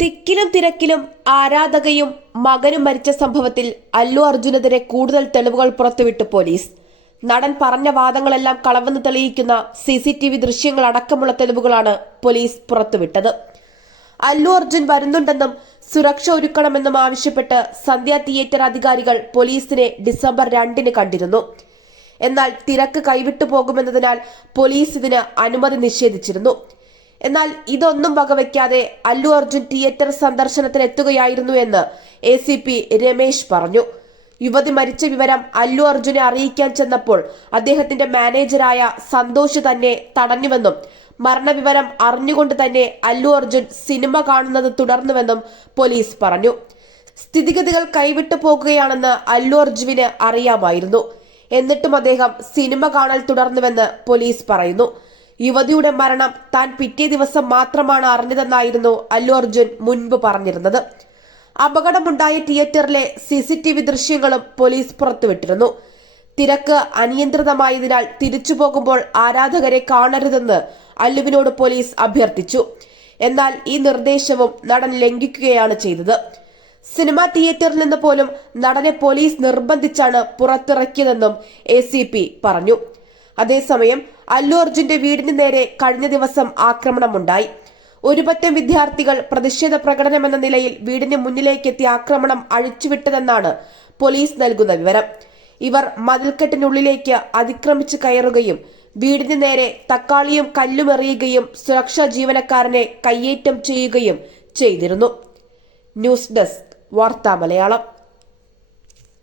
തിക്കിലും തിരക്കിലും ആരാധകയും മകനും മരിച്ച സംഭവത്തിൽ അല്ലു അർജുനെതിരെ കൂടുതൽ തെളിവുകൾ പുറത്തുവിട്ടു പോലീസ്. നടൻ പറഞ്ഞ വാദങ്ങളെല്ലാം കളവെന്ന് തെളിയിക്കുന്ന സി സി ടി വി ദൃശ്യങ്ങൾ അടക്കമുള്ള തെളിവുകളാണ് പോലീസ് പുറത്തുവിട്ടത്. അല്ലു അർജുൻ വരുന്നുണ്ടെന്നും സുരക്ഷ ഒരുക്കണമെന്നും ആവശ്യപ്പെട്ട് സന്ധ്യ തിയേറ്റർ അധികാരികൾ പോലീസിനെ ഡിസംബർ രണ്ടിന് കണ്ടിരുന്നു. എന്നാൽ തിരക്ക് കൈവിട്ടു പോകുമെന്നതിനാൽ പോലീസ് ഇതിന് അനുമതി നിഷേധിച്ചിരുന്നു. എന്നാൽ ഇതൊന്നും വകവയ്ക്കാതെ അല്ലു അർജുൻ തിയേറ്റർ സന്ദർശനത്തിന് എത്തുകയായിരുന്നു എന്ന് എ സി പി രമേശ് പറഞ്ഞു. യുവതി മരിച്ച വിവരം അല്ലു അർജുനെ അറിയിക്കാൻ ചെന്നപ്പോൾ അദ്ദേഹത്തിന്റെ മാനേജരായ സന്തോഷ് തന്നെ തടഞ്ഞുവെന്നും മരണവിവരം അറിഞ്ഞുകൊണ്ട് തന്നെ അല്ലു അർജുൻ സിനിമ കാണുന്നത് തുടർന്നുവെന്നും പോലീസ് പറഞ്ഞു. സ്ഥിതിഗതികൾ കൈവിട്ടു പോകുകയാണെന്ന് അല്ലു അർജുവിന് അറിയാമായിരുന്നു. എന്നിട്ടും അദ്ദേഹം സിനിമ കാണൽ തുടർന്നുവെന്ന് പോലീസ് പറയുന്നു. യുവതിയുടെ മരണം താൻ പിറ്റേ ദിവസം മാത്രമാണ് അറിഞ്ഞതെന്നായിരുന്നു അല്ലു അർജുൻ മുൻപ് പറഞ്ഞിരുന്നത്. അപകടമുണ്ടായ തിയേറ്ററിലെ സി സി ടി വി ദൃശ്യങ്ങളും പോലീസ് പുറത്തുവിട്ടിരുന്നു. തിരക്ക് അനിയന്ത്രിതമായതിനാൽ തിരിച്ചു പോകുമ്പോൾ ആരാധകരെ കാണരുതെന്ന് അല്ലുവിനോട് പോലീസ് അഭ്യർത്ഥിച്ചു. എന്നാൽ ഈ നിർദ്ദേശവും നടൻ ലംഘിക്കുകയാണ് ചെയ്തത്. സിനിമാ തിയേറ്ററിൽ നിന്ന് പോലും നടനെ പോലീസ് നിർബന്ധിച്ചാണ് പുറത്തിറക്കിയതെന്നും എ പറഞ്ഞു. അതേസമയം അല്ലു അർജുന്റെ വീടിന് നേരെ കഴിഞ്ഞ ദിവസം ആക്രമണമുണ്ടായി. ഒരുപറ്റം വിദ്യാർത്ഥികൾ പ്രതിഷേധ പ്രകടനമെന്ന നിലയിൽ വീടിന് മുന്നിലേക്കെത്തി ആക്രമണം അഴിച്ചുവിട്ടതെന്നാണ് പോലീസ് നൽകുന്ന വിവരം. ഇവർ മതിൽക്കെട്ടിനുള്ളിലേക്ക് അതിക്രമിച്ച് കയറുകയും വീടിന് നേരെ തക്കാളിയും കല്ലും എറിയുകയും സുരക്ഷാ ജീവനക്കാരനെ കയ്യേറ്റം ചെയ്യുകയും ചെയ്തിരുന്നു. ന്യൂസ് ഡെസ്ക് വാർത്താ മലയാളം